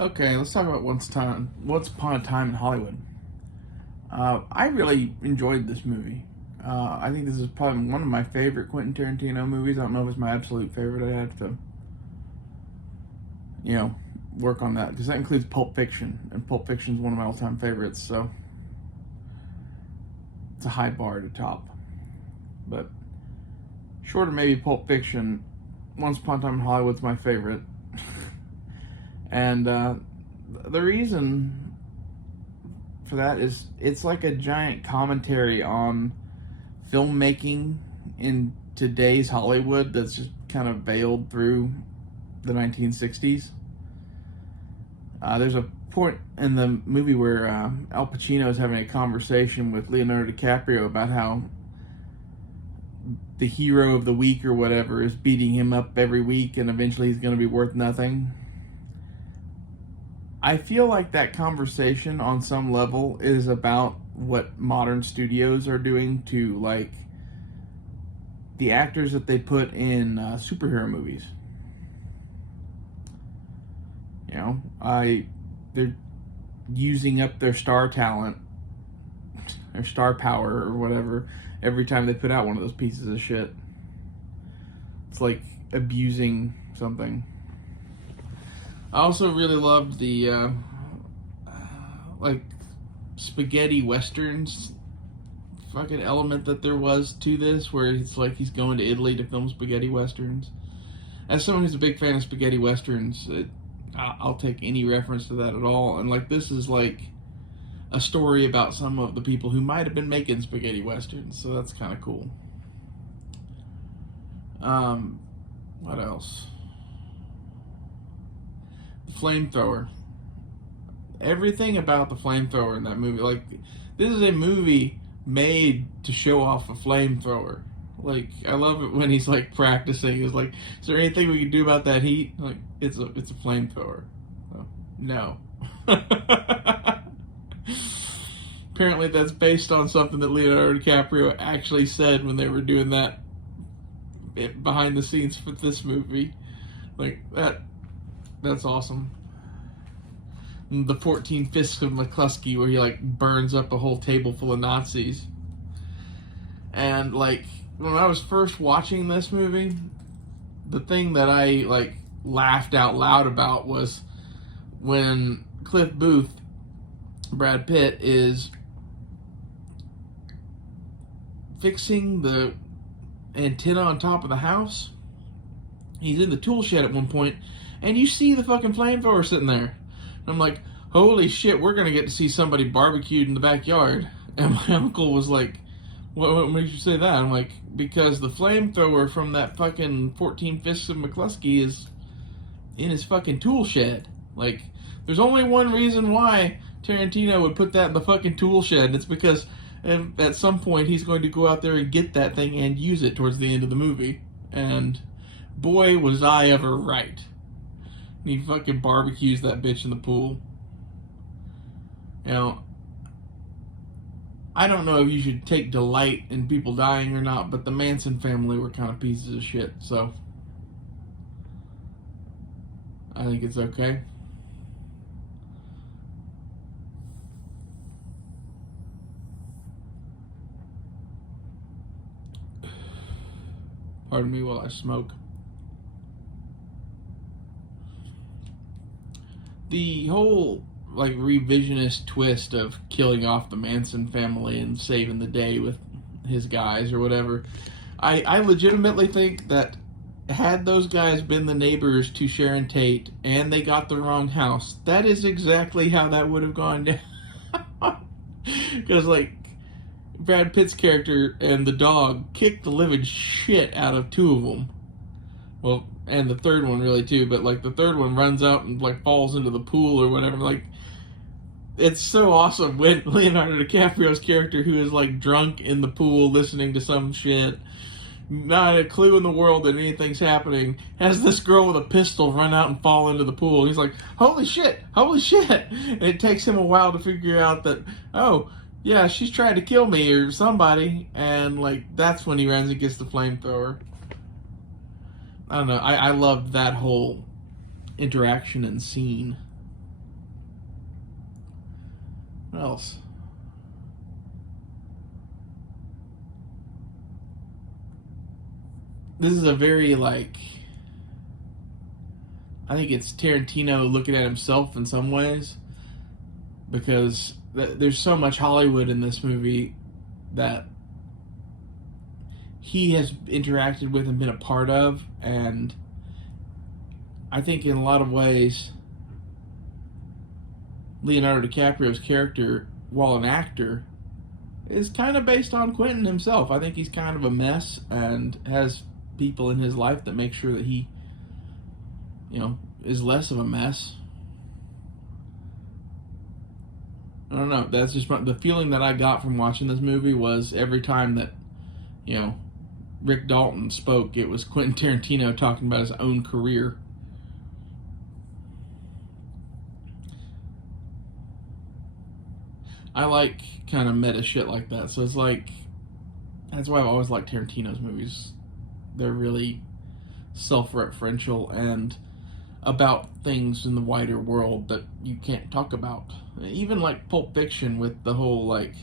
Okay, let's talk about Once Upon a Time in Hollywood. I really enjoyed this movie. I think this is probably one of my favorite Quentin Tarantino movies. I don't know if it's my absolute favorite. I have to, you know, work on that because that includes Pulp Fiction, and Pulp Fiction is one of my all-time favorites. So it's a high bar to top. But short of maybe Pulp Fiction, Once Upon a Time in Hollywood's my favorite. And the reason for that is it's like a giant commentary on filmmaking in today's Hollywood that's just kind of veiled through the 1960s. There's a point in the movie where Al Pacino is having a conversation with Leonardo DiCaprio about how the hero of the week or whatever is beating him up every week and eventually he's going to be worth nothing. I feel like that conversation on some level is about what modern studios are doing to like the actors that they put in superhero movies. You know, they're using up their star talent, their star power or whatever every time they put out one of those pieces of shit. It's like abusing something. I also really loved the like spaghetti westerns fucking element that there was to this, where it's like he's going to Italy to film spaghetti westerns. As someone who's a big fan of spaghetti westerns, I'll take any reference to that at all. And like this is like a story about some of the people who might have been making spaghetti westerns, so that's kind of cool. What else? Flamethrower. Everything about the flamethrower in that movie, like this is a movie made to show off a flamethrower. Like I love it when he's like practicing. He's like, "Is there anything we can do about that heat?" Like it's a flamethrower. Oh, no. Apparently, that's based on something that Leonardo DiCaprio actually said when they were doing that behind the scenes for this movie. Like that. That's awesome. And the 14 Fists of McCluskey, where he like burns up a whole table full of Nazis. And like when I was first watching this movie, the thing that I like laughed out loud about was when Cliff Booth, Brad Pitt, is fixing the antenna on top of the house. He's in the tool shed at one point, and you see the fucking flamethrower sitting there. And I'm like, holy shit, we're going to get to see somebody barbecued in the backyard. And my uncle was like, what makes you say that? I'm like, because the flamethrower from that fucking 14 Fists of McCluskey is in his fucking tool shed. Like, there's only one reason why Tarantino would put that in the fucking tool shed, and it's because at some point he's going to go out there and get that thing and use it towards the end of the movie. And boy, was I ever right. And he fucking barbecues that bitch in the pool. You know, I don't know if you should take delight in people dying or not, but the Manson family were kind of pieces of shit, so I think it's okay. Pardon me while I smoke. The whole like revisionist twist of killing off the Manson family and saving the day with his guys or whatever, I legitimately think that had those guys been the neighbors to Sharon Tate and they got the wrong house, that is exactly how that would have gone down. Because like Brad Pitt's character and the dog kicked the living shit out of two of them. Well, and the third one really too, but like the third one runs out and like falls into the pool or whatever. Like, it's so awesome when Leonardo DiCaprio's character, who is like drunk in the pool listening to some shit, not a clue in the world that anything's happening, has this girl with a pistol run out and fall into the pool. He's like, holy shit, and it takes him a while to figure out that, oh yeah, she's trying to kill me or somebody, and like that's when he runs and gets the flamethrower. I don't know. I love that whole interaction and scene. else? This is a very, like, I think it's Tarantino looking at himself in some ways, because there's so much Hollywood in this movie that he has interacted with and been a part of, and I think in a lot of ways Leonardo DiCaprio's character, while an actor, is kind of based on Quentin himself. I think he's kind of a mess and has people in his life that make sure that he, is less of a mess. I don't know. That's just the feeling that I got from watching this movie was every time that, Rick Dalton spoke, it was Quentin Tarantino talking about his own career. I like kind of meta shit like that. So it's like, that's why I've always liked Tarantino's movies. They're really self-referential and about things in the wider world that you can't talk about. Even like Pulp Fiction with the whole, like,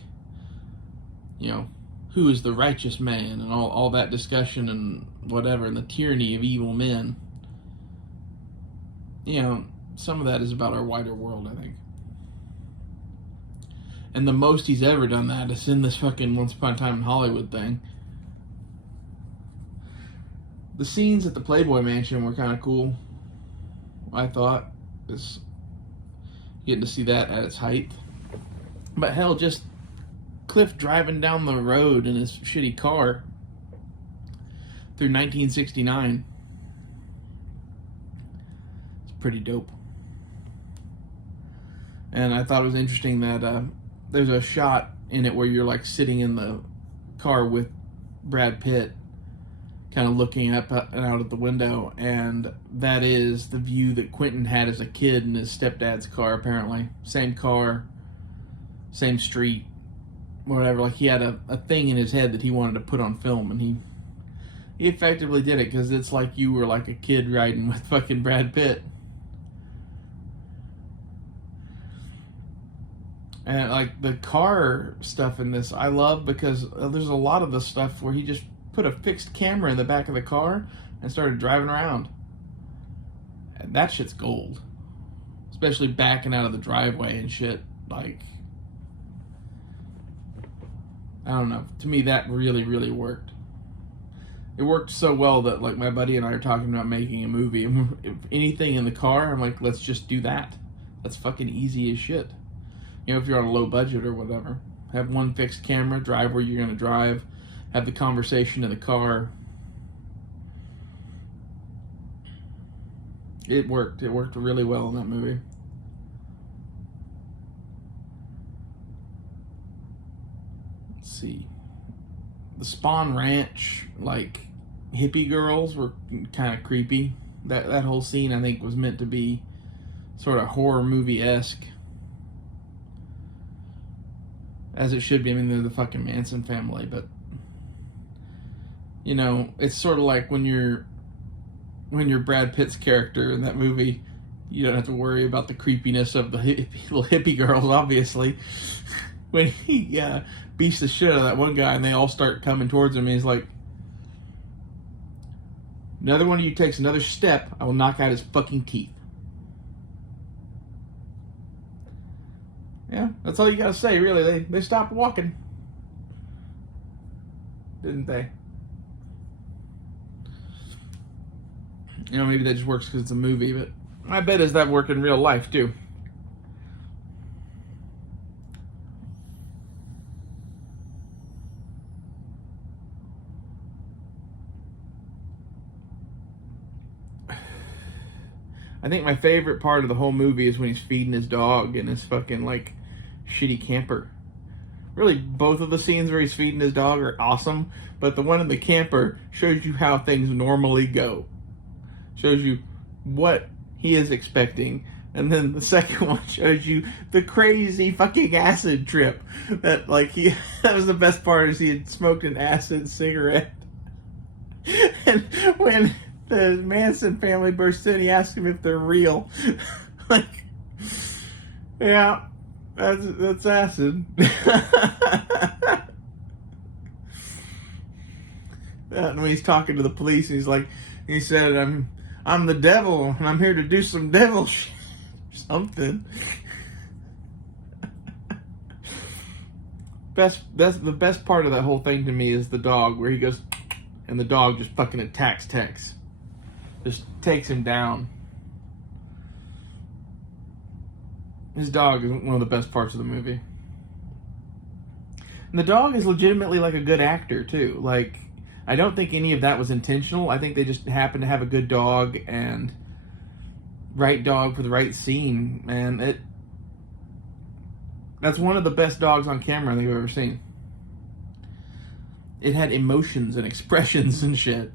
who is the righteous man and all that discussion and whatever, and the tyranny of evil men. Some of that is about our wider world, I think. And the most he's ever done that is in this fucking Once Upon a Time in Hollywood thing. The scenes at the Playboy Mansion were kind of cool, I thought. Is getting to see that at its height. But hell, just Cliff driving down the road in his shitty car through 1969. It's pretty dope. And I thought it was interesting that there's a shot in it where you're like sitting in the car with Brad Pitt, kind of looking up and out of the window, and that is the view that Quentin had as a kid in his stepdad's car, apparently. Same car, same street, whatever. Like, he had a thing in his head that he wanted to put on film, and he effectively did it, because it's like you were like a kid riding with fucking Brad Pitt. And like the car stuff in this, I love, because there's a lot of the stuff where he just put a fixed camera in the back of the car and started driving around. And that shit's gold. Especially backing out of the driveway and shit. Like, I don't know. To me, that really, really worked. It worked so well that, like, my buddy and I are talking about making a movie. If anything in the car, I'm like, let's just do that. That's fucking easy as shit. If you're on a low budget or whatever. Have one fixed camera, drive where you're going to drive, have the conversation in the car. It worked. It worked really well in that movie. Let's see. The Spawn Ranch, like, hippie girls were kind of creepy. That whole scene, I think, was meant to be sort of horror movie-esque. As it should be. I mean, they're the fucking Manson family, but it's sort of like when you're Brad Pitt's character in that movie, you don't have to worry about the creepiness of the little hippie girls, obviously. When he beats the shit out of that one guy and they all start coming towards him, and he's like, another one of you takes another step, I will knock out his fucking teeth. Yeah, that's all you gotta say, really. They stopped walking. Didn't they? Maybe that just works because it's a movie, but my bet is that worked in real life, too. I think my favorite part of the whole movie is when he's feeding his dog in his fucking, like, shitty camper. Really, both of the scenes where he's feeding his dog are awesome, but the one in the camper shows you how things normally go. Shows you what he is expecting, and then the second one shows you the crazy fucking acid trip that, like, that was the best part, is he had smoked an acid cigarette. And when the Manson family bursts in, he asks him if they're real. Like, yeah, That's acid. And when he's talking to the police, he's like, he said, I'm the devil, and I'm here to do some devil shit. Something. That's the best part of that whole thing to me is the dog, where he goes, and the dog just fucking attacks Tex. Just takes him down. His dog is one of the best parts of the movie. And the dog is legitimately like a good actor too. Like, I don't think any of that was intentional. I think they just happened to have a good dog and right dog for the right scene. Man, that's one of the best dogs on camera I think I've ever seen. It had emotions and expressions and shit.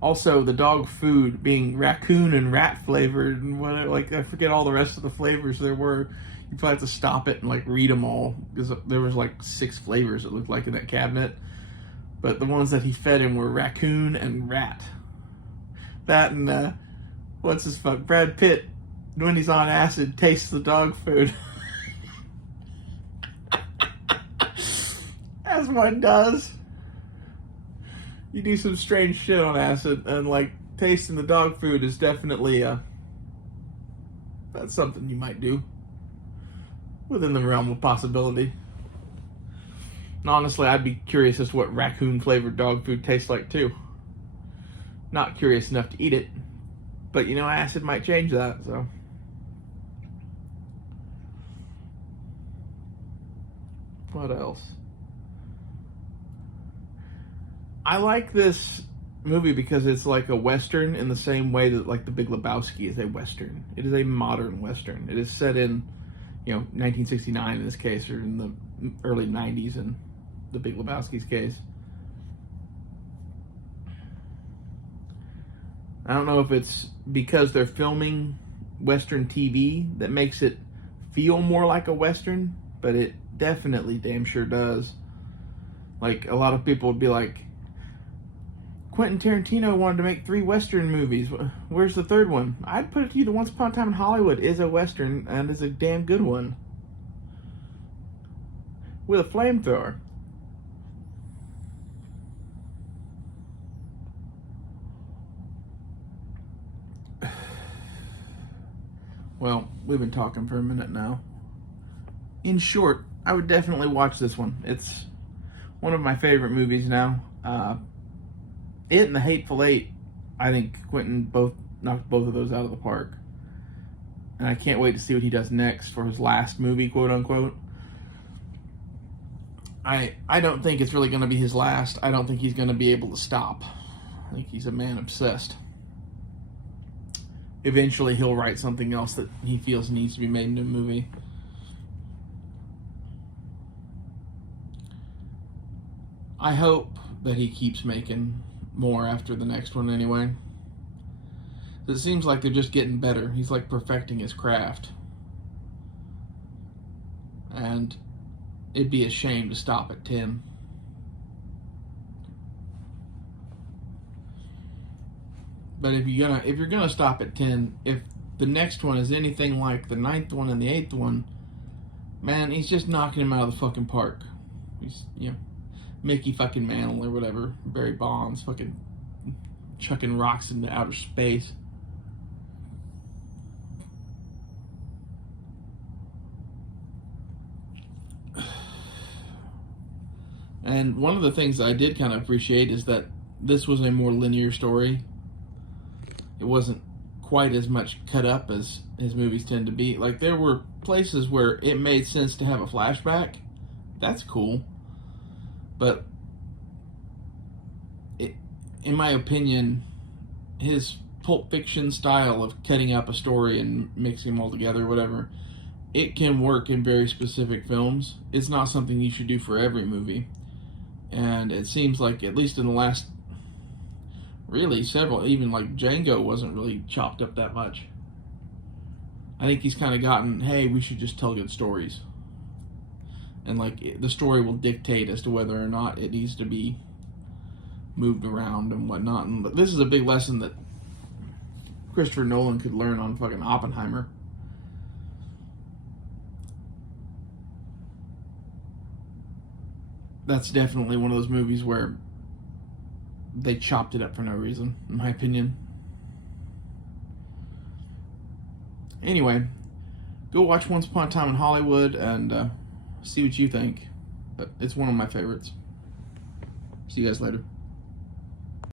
Also, the dog food being raccoon and rat flavored and whatever, like, I forget all the rest of the flavors there were. You probably have to stop it and like read them all, because there was like 6 flavors it looked like in that cabinet. But the ones that he fed him were raccoon and rat. That and what's his fuck, Brad Pitt, when he's on acid, tastes the dog food. As one does. You do some strange shit on acid, and like tasting the dog food is definitely that's something you might do within the realm of possibility. And honestly, I'd be curious as to what raccoon flavored dog food tastes like too. Not curious enough to eat it, but you know, acid might change that. So what else? I like this movie because it's like a Western in the same way that like The Big Lebowski is a Western. It is a modern Western. It is set in, 1969 in this case, or in the early 90s in The Big Lebowski's case. I don't know if it's because they're filming Western TV that makes it feel more like a Western, but it definitely damn sure does. Like, a lot of people would be like, Quentin Tarantino wanted to make 3 Western movies. Where's the third one? I'd put it to you that Once Upon a Time in Hollywood is a Western, and is a damn good one. With a flamethrower. Well, we've been talking for a minute now. In short, I would definitely watch this one. It's one of my favorite movies now. It and The Hateful Eight, I think Quentin both knocked both of those out of the park. And I can't wait to see what he does next for his last movie, quote unquote. I don't think it's really going to be his last. I don't think he's going to be able to stop. I think he's a man obsessed. Eventually he'll write something else that he feels needs to be made into a movie. I hope that he keeps making more after the next one anyway. It seems like they're just getting better. He's like perfecting his craft. And it'd be a shame to stop at 10. But if you're gonna stop at 10, if the next one is anything like the 9th one and the 8th one, man, he's just knocking him out of the fucking park. He's, Mickey fucking Mantle or whatever, Barry Bonds, fucking chucking rocks into outer space. And one of the things that I did kind of appreciate is that this was a more linear story. It wasn't quite as much cut up as his movies tend to be. Like, there were places where it made sense to have a flashback. That's cool. But in my opinion, his Pulp Fiction style of cutting up a story and mixing them all together, whatever, it can work in very specific films. It's not something you should do for every movie. And it seems like, at least in the last, really several, even like Django wasn't really chopped up that much. I think he's kind of gotten, hey, we should just tell good stories. And like, the story will dictate as to whether or not it needs to be moved around and whatnot. And this is a big lesson that Christopher Nolan could learn on fucking Oppenheimer. That's definitely one of those movies where they chopped it up for no reason, in my opinion. Anyway, go watch Once Upon a Time in Hollywood and see what you think. But it's one of my favorites. See you guys later.